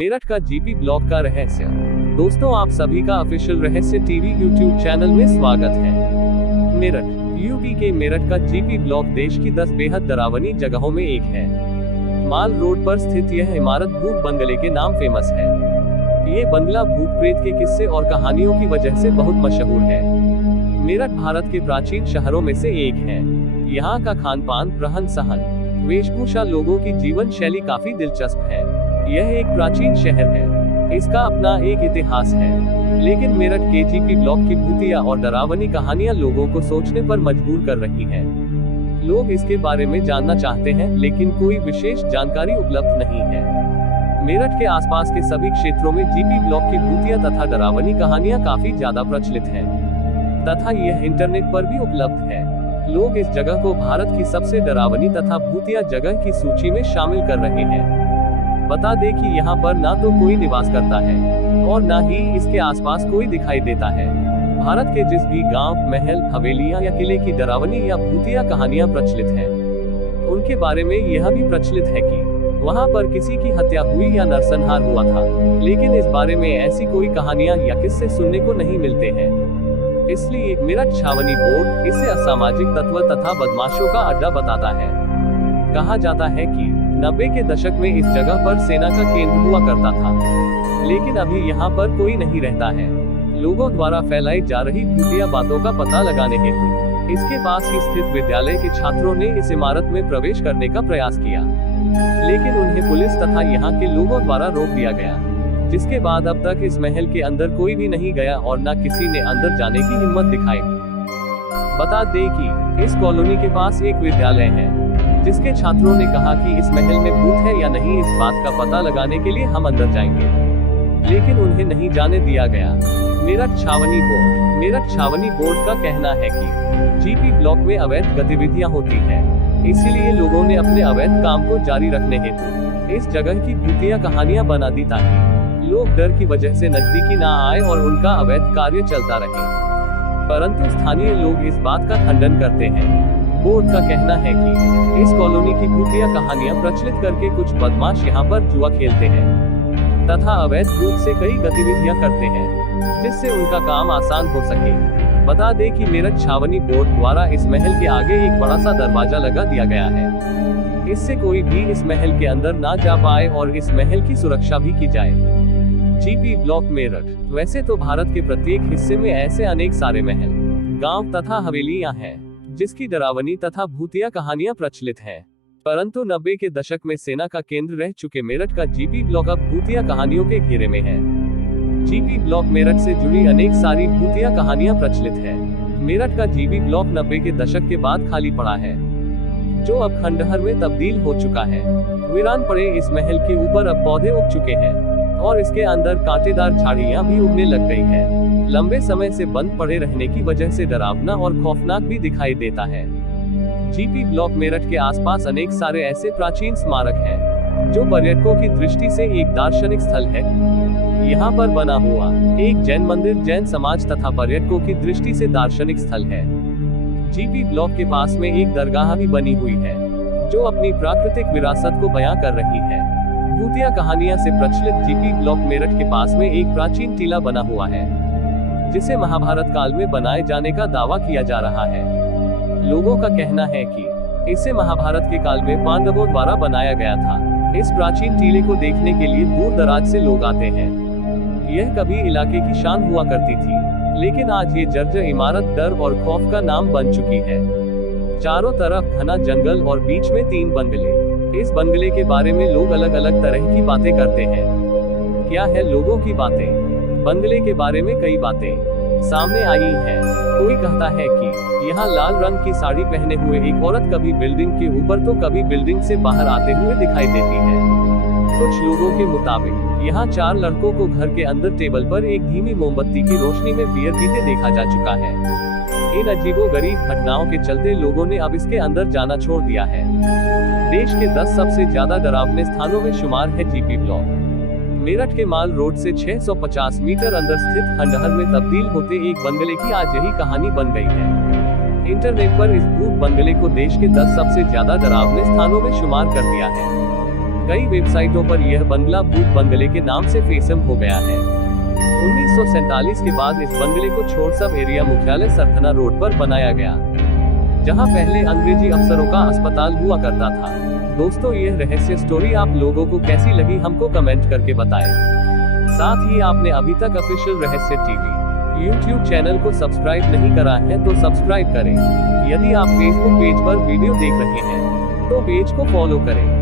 मेरठ का GP block का रहस्य। दोस्तों, आप सभी का ऑफिशियल रहस्य टीवी यूट्यूब चैनल में स्वागत है। मेरठ यूपी के मेरठ का जीपी ब्लॉक देश की 10 बेहद डरावनी जगहों में एक है। माल रोड पर स्थित यह इमारत भूत बंगले के नाम फेमस है। ये बंगला भूत प्रेत के किस्से और कहानियों की वजह से बहुत मशहूर है। मेरठ भारत के प्राचीन शहरों में से एक है। यहाँ का खान पान, रहन सहन, वेशभूषा, लोगों की जीवन शैली काफी दिलचस्प है। यह एक प्राचीन शहर है, इसका अपना एक इतिहास है। लेकिन मेरठ के जीपी ब्लॉक की भूतिया और डरावनी कहानियां लोगों को सोचने पर मजबूर कर रही हैं। लोग इसके बारे में जानना चाहते हैं, लेकिन कोई विशेष जानकारी उपलब्ध नहीं है। मेरठ के आसपास के सभी क्षेत्रों में जीपी ब्लॉक की भूतिया तथा डरावनी कहानियां काफी ज्यादा प्रचलित हैं, तथा यह इंटरनेट पर भी उपलब्ध है। लोग इस जगह को भारत की सबसे डरावनी तथा भूतिया जगह की सूची में शामिल कर रहे हैं। बता दें कि यहाँ पर ना तो कोई निवास करता है और ना ही इसके आसपास कोई दिखाई देता है। भारत के जिस भी गांव, महल, हवेलियां या किले की डरावनी या भूतिया कहानियां प्रचलित हैं, उनके बारे में यह भी प्रचलित है कि वहां पर किसी की हत्या हुई या नरसंहार हुआ था। लेकिन इस बारे में ऐसी कोई कहानियां या किस्से सुनने को नहीं मिलते हैं। इसलिए मेरठ छावनी बोर्ड इसे असामाजिक तत्व तथा बदमाशों का अड्डा बताता है। कहा जाता है कि 90 के दशक में इस जगह पर सेना का केंद्र हुआ करता था, लेकिन अभी यहाँ पर कोई नहीं रहता है। लोगों द्वारा फैलाई जा रही भूतिया बातों का पता लगाने हेतु इसके पास ही स्थित विद्यालय के छात्रों ने इस इमारत में प्रवेश करने का प्रयास किया, लेकिन उन्हें पुलिस तथा यहाँ के लोगों द्वारा रोक दिया गया। जिसके बाद अब तक इस महल के अंदर कोई भी नहीं गया और न किसी ने अंदर जाने की हिम्मत दिखाई। बता दें कि इस कॉलोनी के पास एक विद्यालय है, जिसके छात्रों ने कहा कि इस महल में भूत है या नहीं, इस बात का पता लगाने के लिए हम अंदर जाएंगे, लेकिन उन्हें नहीं जाने दिया गया। मेरठ छावनी बोर्ड का कहना है कि जीपी ब्लॉक में अवैध गतिविधियां होती हैं, इसीलिए लोगों ने अपने अवैध काम को जारी रखने हेतु इस जगह की भूतिया कहानियां बना दी, ताकि लोग डर की वजह से नजदीकी ना आए और उनका अवैध कार्य चलता रहे। परंतु स्थानीय लोग इस बात का खंडन करते हैं। बोर्ड का कहना है कि इस कॉलोनी की भूतिया कहानियां प्रचलित करके कुछ बदमाश यहां पर जुआ खेलते हैं तथा अवैध रूप से कई गतिविधियां करते हैं, जिससे उनका काम आसान हो सके। बता दें कि मेरठ छावनी बोर्ड द्वारा इस महल के आगे एक बड़ा सा दरवाजा लगा दिया गया है, इससे कोई भी इस महल के अंदर ना जा पाए और इस महल की सुरक्षा भी की जाए। GP block Meerut. वैसे तो भारत के प्रत्येक हिस्से में ऐसे अनेक सारे महल, गांव तथा हवेलियां हैं, जिसकी डरावनी तथा भूतिया कहानियां प्रचलित हैं। परंतु 90 के दशक में सेना का केंद्र रह चुके मेरठ का जीपी ब्लॉक अब भूतिया कहानियों के घेरे में है। जीपी ब्लॉक मेरठ से जुड़ी अनेक सारी भूतिया कहानियां प्रचलित है। मेरठ का जीपी ब्लॉक 90 के दशक के बाद खाली पड़ा है, जो अब खंडहर में तब्दील हो चुका है। वीरान पड़े इस महल के ऊपर अब पौधे उग चुके हैं और इसके अंदर कांटेदार झाड़ियां भी उगने लग गई हैं। लंबे समय से बंद पड़े रहने की वजह से डरावना और खौफनाक भी दिखाई देता है। जीपी ब्लॉक मेरठ के आसपास अनेक सारे ऐसे प्राचीन स्मारक हैं, जो पर्यटकों की दृष्टि से एक दार्शनिक स्थल है। यहाँ पर बना हुआ एक जैन मंदिर जैन समाज तथा पर्यटकों की दृष्टि से दार्शनिक स्थल है। जीपी ब्लॉक के पास में एक दरगाह भी बनी हुई है, जो अपनी प्राकृतिक विरासत को बयां कर रही है। भूतिया कहानियां से प्रचलित जीपी ब्लॉक मेरठ के पास में एक प्राचीन टीला बना हुआ है, जिसे महाभारत काल में बनाए जाने का दावा किया जा रहा है। लोगों का कहना है कि इसे महाभारत के काल में पांडवों द्वारा बनाया गया था। इस प्राचीन टीले को देखने के लिए दूर दराज से लोग आते हैं। यह कभी इलाके की शान हुआ करती थी, लेकिन आज ये जर्जर इमारत डर और खौफ का नाम बन चुकी है। चारों तरफ घना जंगल और बीच में 3 बंगले। इस बंगले के बारे में लोग अलग अलग तरह की बातें करते हैं। क्या है लोगों की बातें? बंगले के बारे में कई बातें सामने आई हैं। कोई कहता है कि यहाँ लाल रंग की साड़ी पहने हुए एक औरत कभी बिल्डिंग के ऊपर तो कभी बिल्डिंग से बाहर आते हुए दिखाई देती है। कुछ लोगों के मुताबिक यहाँ 4 लड़कों को घर के अंदर टेबल पर एक धीमी मोमबत्ती की रोशनी में बियर पीते देखा जा चुका है। इन अजीबोगरीब घटनाओं के चलते लोगों ने अब इसके अंदर जाना छोड़ दिया है। देश के 10 सबसे ज्यादा डरावने स्थानों में शुमार है जीपी ब्लॉक। मेरठ के माल रोड से 650 मीटर अंदर स्थित खंडहर में तब्दील होते एक बंगले की आज यही कहानी बन गई है। इंटरनेट पर इस भूत बंगले को देश के 10 सबसे ज्यादा डरावने स्थानों में शुमार कर दिया है। कई वेबसाइटों पर यह बंगला भूत बंगले के नाम से फेमस हो गया है। 1947 के बाद इस बंगले को छोड़ सब एरिया मुख्यालय सरथना रोड पर बनाया गया, जहां पहले अंग्रेजी अफसरों का अस्पताल हुआ करता था। दोस्तों, यह रहस्य स्टोरी आप लोगों को कैसी लगी हमको कमेंट करके बताएं। साथ ही आपने अभी तक ऑफिशियल रहस्य टीवी YouTube चैनल को सब्सक्राइब नहीं करा है तो सब्सक्राइब करें। यदि आप Facebook पेज पर वीडियो देख रहे हैं तो पेज को फॉलो करें।